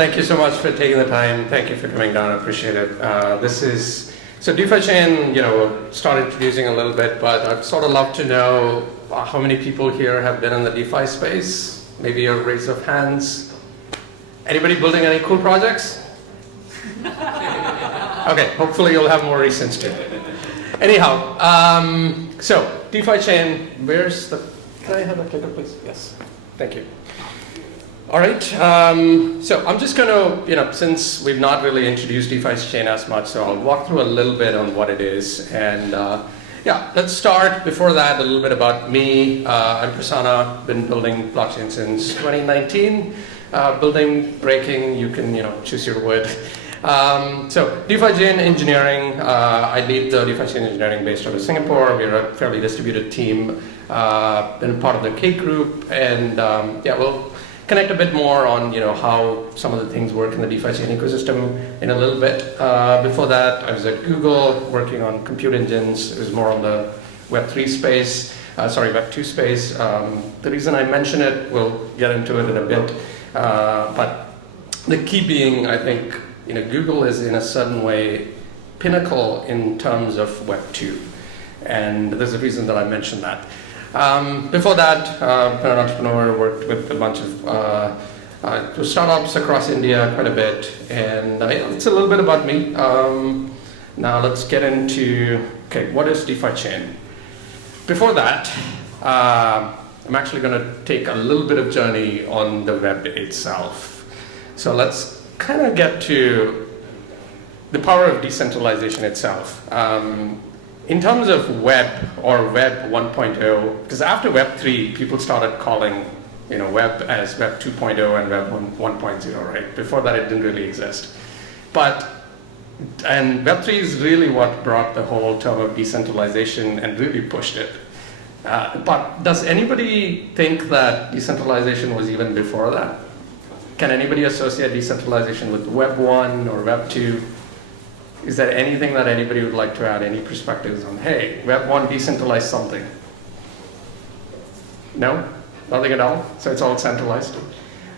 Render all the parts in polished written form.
Thank you so much for taking the time. Thank you for coming down. I appreciate it. So DeFiChain, started introducing a little bit, but I'd sort of love to know how many people here have been in the DeFi space. Maybe a raise of hands. Anybody building any cool projects? Okay, hopefully you'll have more recent too. Anyhow, so DeFiChain, can I have a clicker please? Yes, thank you. All right, so I'm just going to, since we've not really introduced DeFiChain as much, so I'll walk through a little bit on what it is. And yeah, let's start, before that, a little bit about me. I'm Prasanna, been building blockchain since 2019. Building, breaking, you can choose your word. So DeFiChain engineering, I lead the DeFiChain engineering based out of Singapore. We're a fairly distributed team, been part of the K group, and yeah, we'll connect a bit more on how some of the things work in the DeFiChain ecosystem in a little bit. Before that, I was at Google working on compute engines. It was more on the Web3 space, Web2 space. The reason I mention it, we'll get into it in a bit, but the key being, I think, Google is in a certain way pinnacle in terms of Web2, and there's a reason that I mentioned that. Before that, I'm an entrepreneur, worked with a bunch of startups across India quite a bit, and it's a little bit about me. Now let's get into, okay, what is DeFiChain? Before that, I'm actually going to take a little bit of journey on the web itself. So let's kind of get to the power of decentralization itself. In terms of web or Web 1.0, because after Web 3, people started calling web as Web 2.0 and Web 1.0, right? Before that, it didn't really exist. And Web 3 is really what brought the whole term of decentralization and really pushed it. But does anybody think that decentralization was even before that? Can anybody associate decentralization with Web 1 or Web 2? Is there anything that anybody would like to add, any perspectives on, hey, Web 1 decentralized something? No? Nothing at all? So it's all centralized?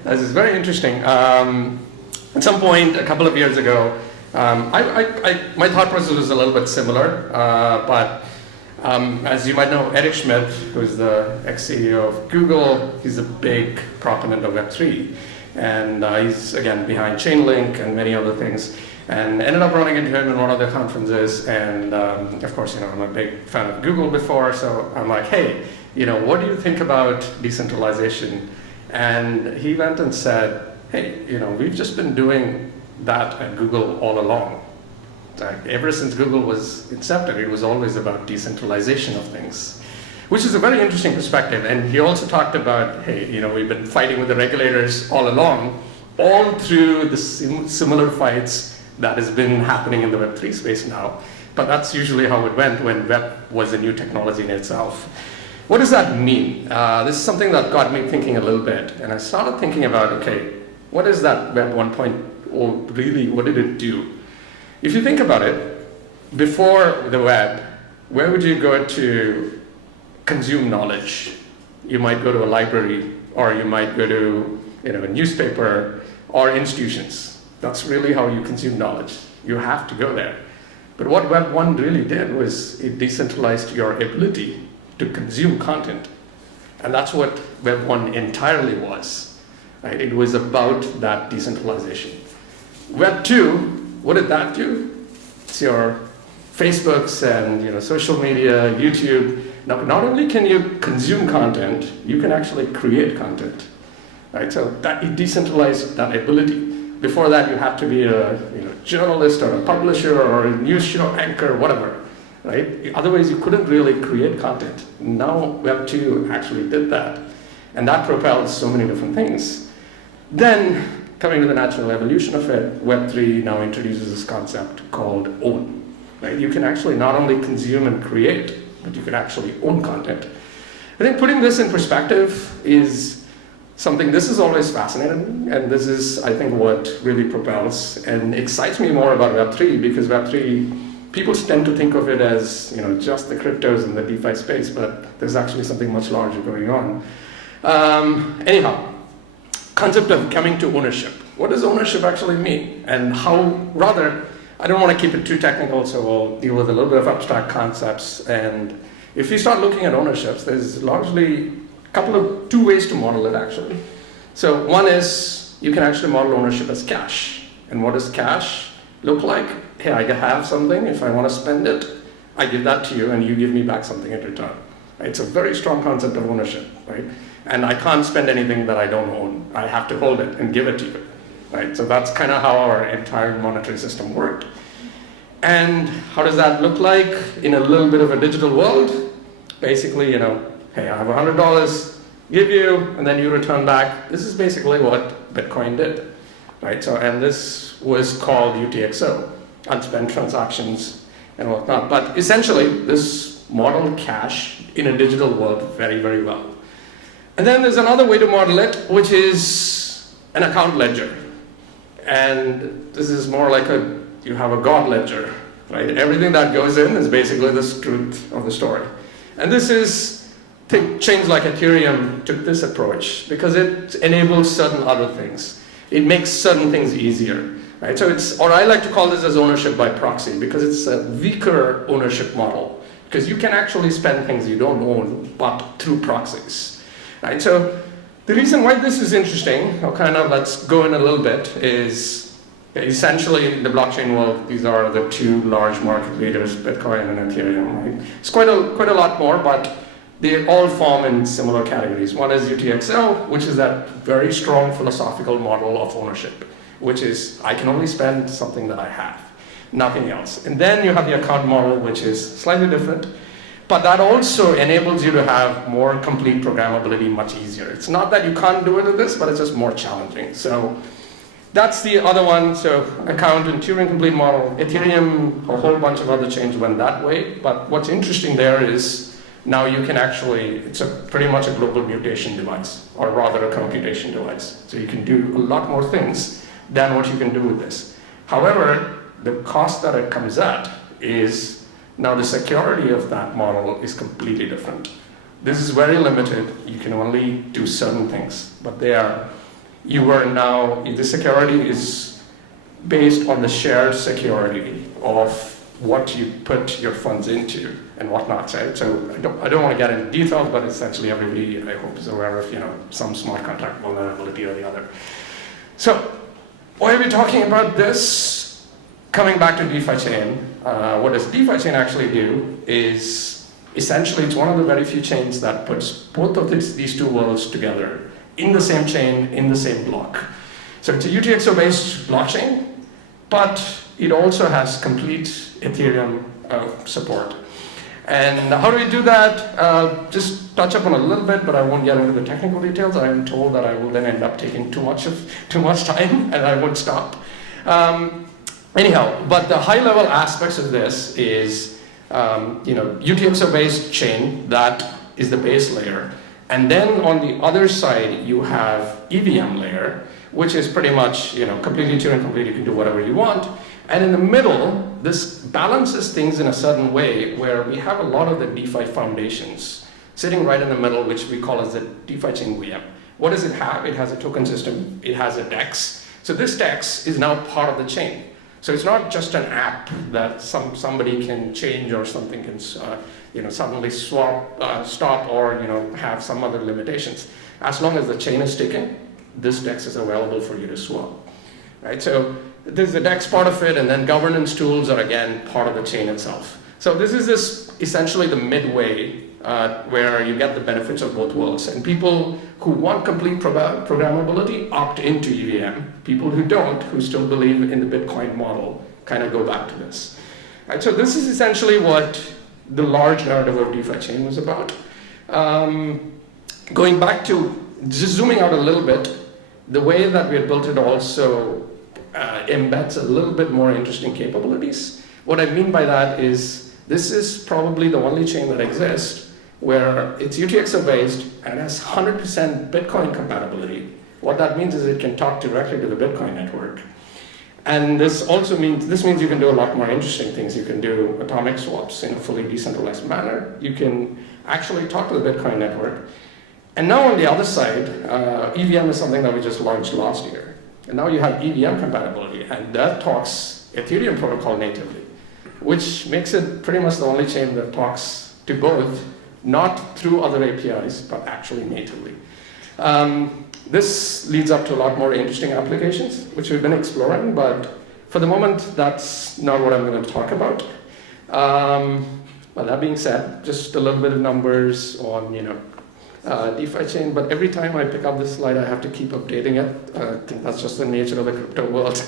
This is very interesting. At some point, a couple of years ago, my thought process was a little bit similar, but as you might know, Eric Schmidt, who's the ex-CEO of Google, he's a big proponent of Web 3. And he's, again, behind Chainlink and many other things. And ended up running into him in one of the conferences, and of course, I'm a big fan of Google before, so I'm like, hey, what do you think about decentralization? And he went and said, hey, we've just been doing that at Google all along. Like, ever since Google was incepted, it was always about decentralization of things, which is a very interesting perspective. And he also talked about, hey, we've been fighting with the regulators all along, all through the similar fights that has been happening in the Web3 space now. But that's usually how it went when web was a new technology in itself. What does that mean? This is something that got me thinking a little bit. And I started thinking about, okay, what is that Web 1.0 really, what did it do? If you think about it, before the web, where would you go to consume knowledge? You might go to a library, or you might go to a newspaper or institutions. That's really how you consume knowledge. You have to go there. But what Web 1 really did was it decentralized your ability to consume content. And that's what Web 1 entirely was. Right? It was about that decentralization. Web 2, what did that do? It's your Facebooks and social media, YouTube. Now, not only can you consume content, you can actually create content. Right? So that it decentralized that ability. Before that, you have to be a journalist or a publisher or a news show anchor, whatever, right? Otherwise, you couldn't really create content. Now, Web 2 actually did that, and that propels so many different things. Then, coming to the natural evolution of it, Web 3 now introduces this concept called own. Right? You can actually not only consume and create, but you can actually own content. I think putting this in perspective is something, this is always fascinating, and this is, I think, what really propels and excites me more about Web3, because Web3, people tend to think of it as, just the cryptos in the DeFi space, but there's actually something much larger going on. Anyhow, concept of coming to ownership. what does ownership actually mean? And rather, I don't want to keep it too technical, so we'll deal with a little bit of abstract concepts. And if you start looking at ownerships, there's largely two ways to model it actually. So one is you can actually model ownership as cash. And what does cash look like? Hey, I have something, if I want to spend it, I give that to you and you give me back something in return. It's a very strong concept of ownership, right? And I can't spend anything that I don't own. I have to hold it and give it to you, right? So that's kind of how our entire monetary system worked. And how does that look like in a little bit of a digital world? Basically, hey, I have $100, give you, and then you return back. This is basically what Bitcoin did, right? So, and this was called UTXO, unspent transactions and whatnot. But essentially, this modeled cash in a digital world very, very well. And then there's another way to model it, which is an account ledger. And this is more like you have a God ledger, right? Everything that goes in is basically the truth of the story. And this is, chains like Ethereum took this approach because it enables certain other things. It makes certain things easier, right? So or I like to call this as ownership by proxy because it's a weaker ownership model because you can actually spend things you don't own, but through proxies, right? So the reason why this is interesting, or kind of let's go in a little bit, is essentially in the blockchain world, these are the two large market leaders, Bitcoin and Ethereum, right? It's quite a lot more, but they all form in similar categories. One is UTXO, which is that very strong philosophical model of ownership, which is I can only spend something that I have, nothing else. And then you have the account model, which is slightly different, but that also enables you to have more complete programmability much easier. It's not that you can't do it with this, but it's just more challenging. So that's the other one. So account and Turing complete model. Ethereum, a whole bunch of other chains went that way. But what's interesting there is now you can actually, it's pretty much a global mutation device, or rather a computation device. So you can do a lot more things than what you can do with this. However, the cost that it comes at is now the security of that model is completely different. This is very limited. You can only do certain things, but the security is based on the shared security of what you put your funds into and whatnot, right? So I don't want to get into details, but essentially everybody, I hope, is aware of some smart contract vulnerability or the other. So why are we talking about this? Coming back to DeFiChain, what does DeFiChain actually do is essentially it's one of the very few chains that puts both of these two worlds together in the same chain, in the same block. So it's a UTXO-based blockchain, but it also has complete Ethereum support. And how do we do that? Just touch up on a little bit, but I won't get into the technical details. I am told that I will then end up taking too much time, and I would stop. Anyhow, but the high-level aspects of this is, UTXO-based chain, that is the base layer. And then on the other side, you have EVM layer, which is pretty much, completely Turing complete, you can do whatever you want. And in the middle, this balances things in a certain way where we have a lot of the DeFi foundations sitting right in the middle, which we call as the DeFiChain VM. What does it have? It has a token system, it has a DEX. So this DEX is now part of the chain. So it's not just an app that somebody can change or something can suddenly stop or have some other limitations. As long as the chain is ticking, this DEX is available for you to swap, right? So there's the DEX part of it, and then governance tools are again part of the chain itself. So this is essentially the midway where you get the benefits of both worlds. And people who want complete programmability opt into EVM. People who don't, who still believe in the Bitcoin model, kind of go back to this. Right, so this is essentially what the large narrative of DeFiChain was about. Going back to, just zooming out a little bit, the way that we had built it also embeds a little bit more interesting capabilities. What I mean by that is, this is probably the only chain that exists where it's UTXO based and has 100% Bitcoin compatibility. What that means is it can talk directly to the Bitcoin network. And this means you can do a lot more interesting things. You can do atomic swaps in a fully decentralized manner. You can actually talk to the Bitcoin network. And now on the other side, EVM is something that we just launched last year. And now you have EVM compatibility, and that talks Ethereum protocol natively, which makes it pretty much the only chain that talks to both, not through other APIs, but actually natively. This leads up to a lot more interesting applications, which we've been exploring, but for the moment, that's not what I'm going to talk about. Well, that being said, just a little bit of numbers on, DeFiChain, but every time I pick up this slide, I have to keep updating it. I think that's just the nature of the crypto world.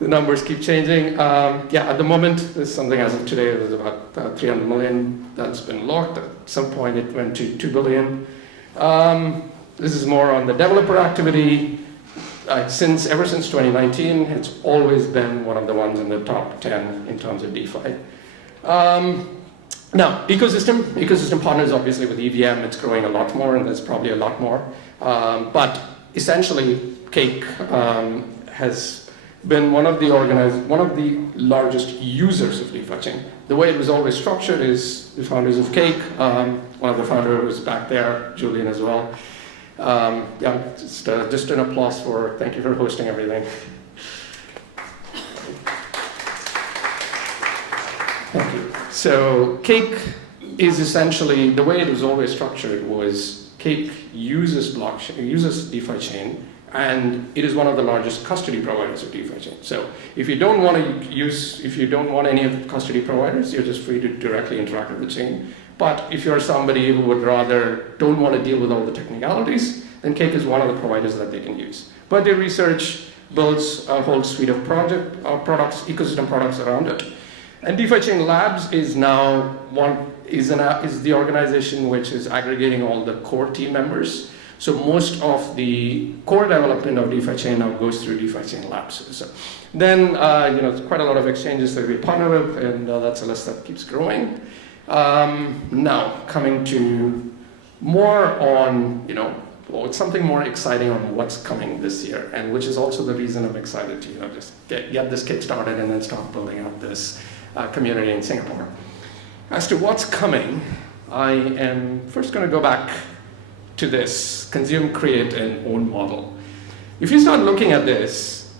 The numbers keep changing. Yeah, at the moment, there's something as of today, there's about 300 million that's been locked. At some point, it went to 2 billion. This is more on the developer activity. Ever since 2019, it's always been one of the ones in the top 10 in terms of DeFi. Now, ecosystem partners, obviously with EVM, it's growing a lot more, and there's probably a lot more. But essentially, Cake has been one of the largest users of DeFiChain. The way it was always structured is the founders of Cake, one of the founders was back there, Julian as well. Yeah, just an applause thank you for hosting everything. Thank you. So Cake is essentially, the way it was always structured was Cake uses DeFiChain, and it is one of the largest custody providers of DeFiChain. So if you don't want any of the custody providers, you're just free to directly interact with the chain. But if you're somebody who would don't want to deal with all the technicalities, then Cake is one of the providers that they can use. But their research builds a whole suite of products, ecosystem products around it. And DeFiChain Labs is now is the organization which is aggregating all the core team members. So most of the core development of DeFiChain now goes through DeFiChain Labs. So then, there's quite a lot of exchanges that we partner with, and that's a list that keeps growing. Now, coming to more on, something more exciting on what's coming this year, and which is also the reason I'm excited to, just get this kick started and then start building out this community in Singapore. As to what's coming, I am first going to go back to this consume, create, and own model. If you start looking at this,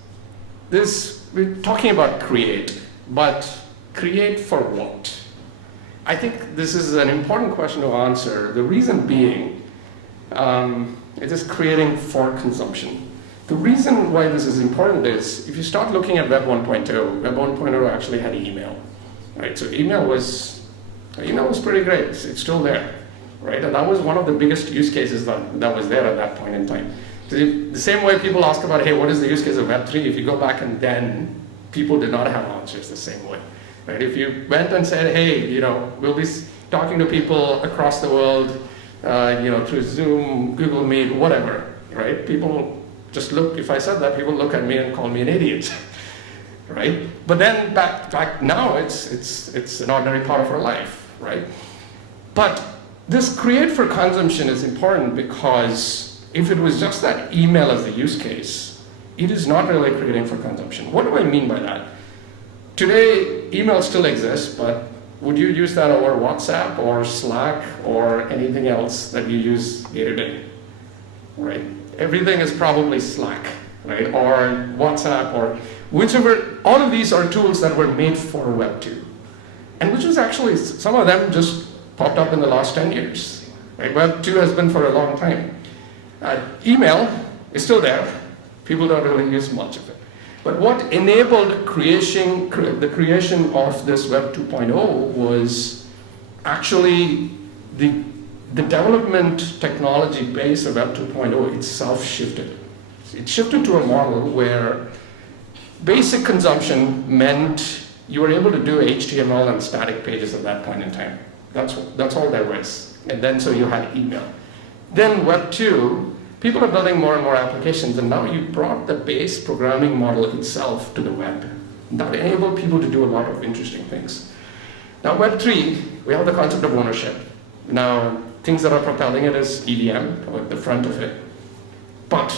we're talking about create, but create for what? I think this is an important question to answer. The reason being, it is creating for consumption. The reason why this is important is, if you start looking at Web 1.0, Web 1.0 actually had email, right? So email was pretty great. It's still there, right? And that was one of the biggest use cases that was there at that point in time. The same way people ask about, hey, what is the use case of Web3? If you go back and then, people did not have answers the same way, right? If you went and said, hey, we'll be talking to people across the world, through Zoom, Google Meet, whatever, right? People just if I said that, people look at me and call me an idiot, right? But then back now, it's an ordinary part of our life, right? But this create for consumption is important because if it was just that email as the use case, it is not really creating for consumption. What do I mean by that? Today, email still exists, but would you use that over WhatsApp or Slack or anything else that you use day to day, right? Everything is probably Slack, right? Or WhatsApp or whichever. All of these are tools that were made for Web 2. And which is actually, some of them just popped up in the last 10 years, right? Web 2 has been for a long time. Email is still there. People don't really use much of it. But what enabled the creation of this Web 2.0 was actually the development technology base of Web 2.0 itself shifted. It shifted to a model where basic consumption meant you were able to do HTML and static pages at that point in time. That's all there was. And then so you had email. Then Web 2, people are building more and more applications, and now you brought the base programming model itself to the web. That enabled people to do a lot of interesting things. Now Web 3, we have the concept of ownership. Now, things that are propelling it is EVM, at the front of it. But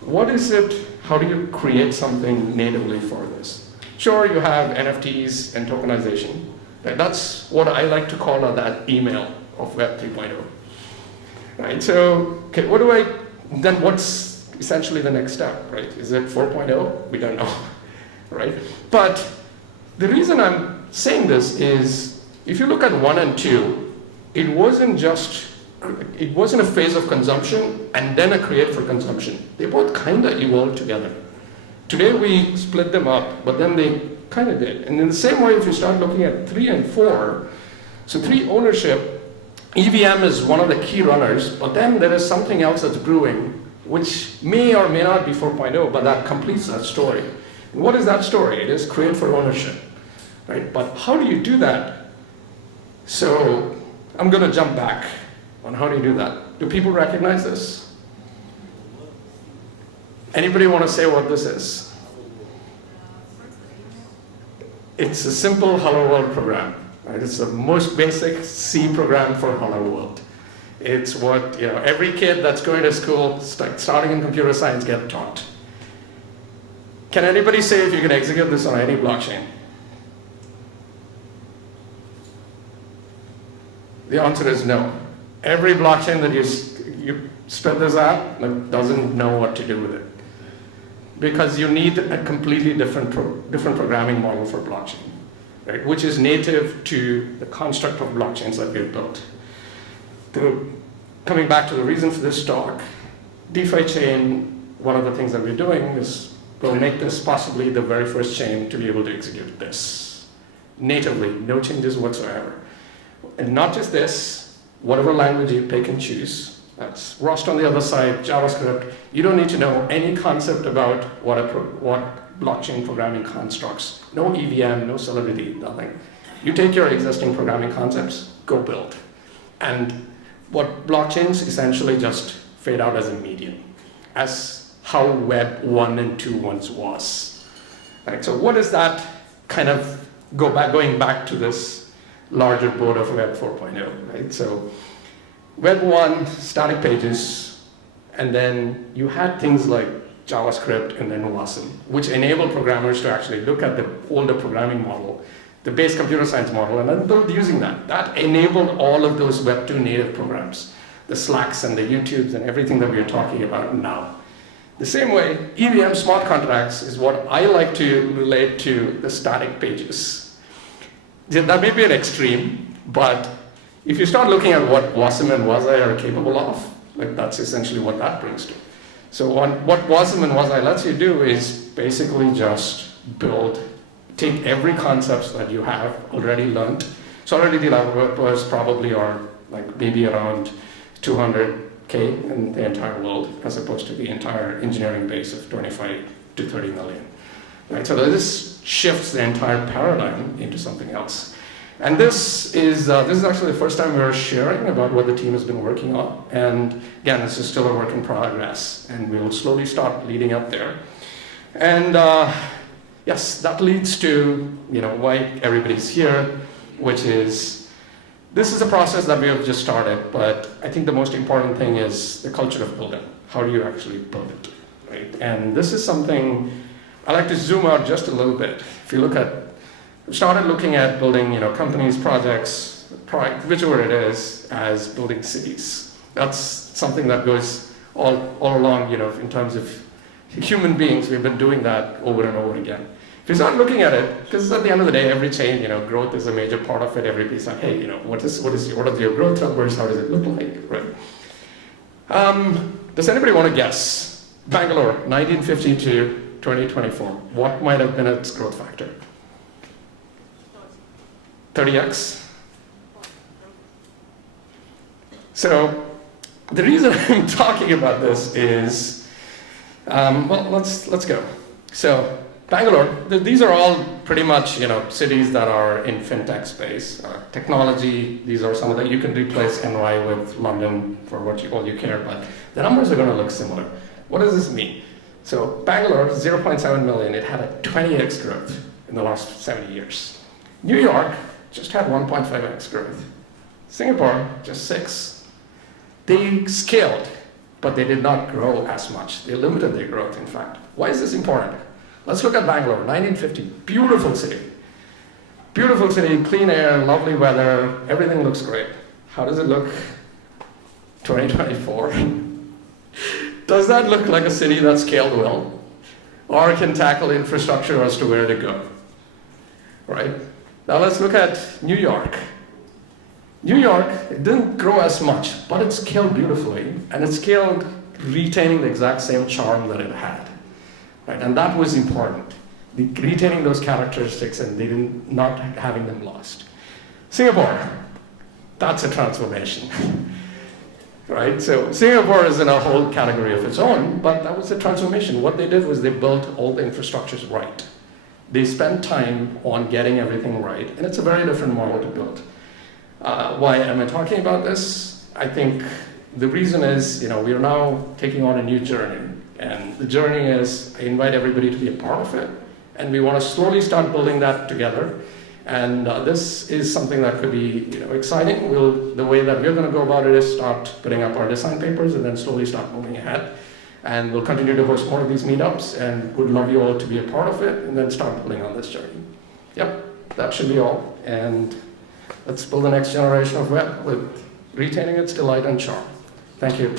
what is it? How do you create something natively for this? Sure, you have NFTs and tokenization. That's what I like to call that email of Web 3.0. Right, so, okay, essentially the next step, right? Is it 4.0? We don't know, right? But the reason I'm saying this is, if you look at 1 and 2, it wasn't a phase of consumption and then a create for consumption. They both kind of evolved together. Today we split them up, but then they kind of did. And in the same way, if you start looking at 3 and 4, so 3 ownership, EVM is one of the key runners, but then there is something else that's brewing, which may or may not be 4.0, but that completes that story. And what is that story? It is create for ownership, right? But how do you do that? So I'm going to jump back on how do you do that. Do people recognize this? Anybody want to say what this is? It's a simple Hello World program. Right? It's the most basic C program for Hello World. It's what every kid that's going to school, starting in computer science, get taught. Can anybody say if you can execute this on any blockchain? The answer is no. Every blockchain that you spit this out doesn't know what to do with it. Because you need a completely different programming model for blockchain, right? Which is native to the construct of blockchains that we've built. Coming back to the reason for this talk, DeFi chain, one of the things that we're doing is we'll make this possibly the very first chain to be able to execute this natively, no changes whatsoever. And not just this, whatever language you pick and choose, that's Rust on the other side, JavaScript. You don't need to know any concept about what blockchain programming constructs. No EVM, no Solidity, nothing. You take your existing programming concepts, go build. And what blockchains essentially just fade out as a medium, as how Web 1 and 2 once was. Right, so what is that kind of going back to this larger board of Web 4.0, right? So Web 1, static pages, and then you had things like JavaScript and then WASM, which enabled programmers to actually look at the older programming model, the base computer science model, and then build using that. That enabled all of those Web 2 native programs, the Slacks and the YouTubes and everything that we're talking about now. The same way, EVM smart contracts is what I like to relate to the static pages. That may be an extreme, but if you start looking at what WASM and WASI are capable of, that's essentially what that brings to. So what WASM and WASI lets you do is basically just take every concept that you have already learned. So already the developers probably are maybe around 200K in the entire world, as opposed to the entire engineering base of 25 to 30 million. Right? So this shifts the entire paradigm into something else. And this is actually the first time we're sharing about what the team has been working on. And again, this is still a work in progress, and we'll slowly start leading up there. And yes, that leads to why everybody's here, which is this is a process that we have just started, but I think the most important thing is the culture of building. How do you actually build it, right? And this is something I like to zoom out just a little bit. If you look at started looking at building, companies, projects, whichever it is, as building cities. That's something that goes all along, in terms of human beings. We've been doing that over and over again. If you start looking at it, because at the end of the day, every chain, growth is a major part of it. Everybody's like, hey, what are your growth numbers? How does it look like, right? Does anybody want to guess? Bangalore, 1950 to 2024. What might have been its growth factor? 30x. So the reason I'm talking about this is, well, let's go. So Bangalore, these are all pretty much cities that are in fintech space, technology. These are some of that. You can replace NY with London for all you care, but the numbers are going to look similar. What does this mean? So Bangalore, 0.7 million. It had a 20x growth in the last 70 years. New York just had 1.5x growth. Singapore, just 6. They scaled, but they did not grow as much. They limited their growth, in fact. Why is this important? Let's look at Bangalore, 1950. Beautiful city. Beautiful city, clean air, lovely weather, everything looks great. How does it look 2024? Does that look like a city that's scaled well? Or can tackle infrastructure as to where to go? Right? Now let's look at New York. New York, it didn't grow as much, but it scaled beautifully, and it scaled retaining the exact same charm that it had. Right? And that was important. Retaining those characteristics and not having them lost. Singapore, that's a transformation. Right? So Singapore is in a whole category of its own, but that was a transformation. What they did was they built all the infrastructures right. They spent time on getting everything right, and it's a very different model to build. Why am I talking about this? I think the reason is, we are now taking on a new journey, and the journey is I invite everybody to be a part of it, and we want to slowly start building that together. And this is something that could be exciting. The way that we're going to go about it is start putting up our design papers and then slowly start moving ahead. And we'll continue to host more of these meetups and would love you all to be a part of it and then start building on this journey. Yep, that should be all. And let's build the next generation of web with retaining its delight and charm. Thank you.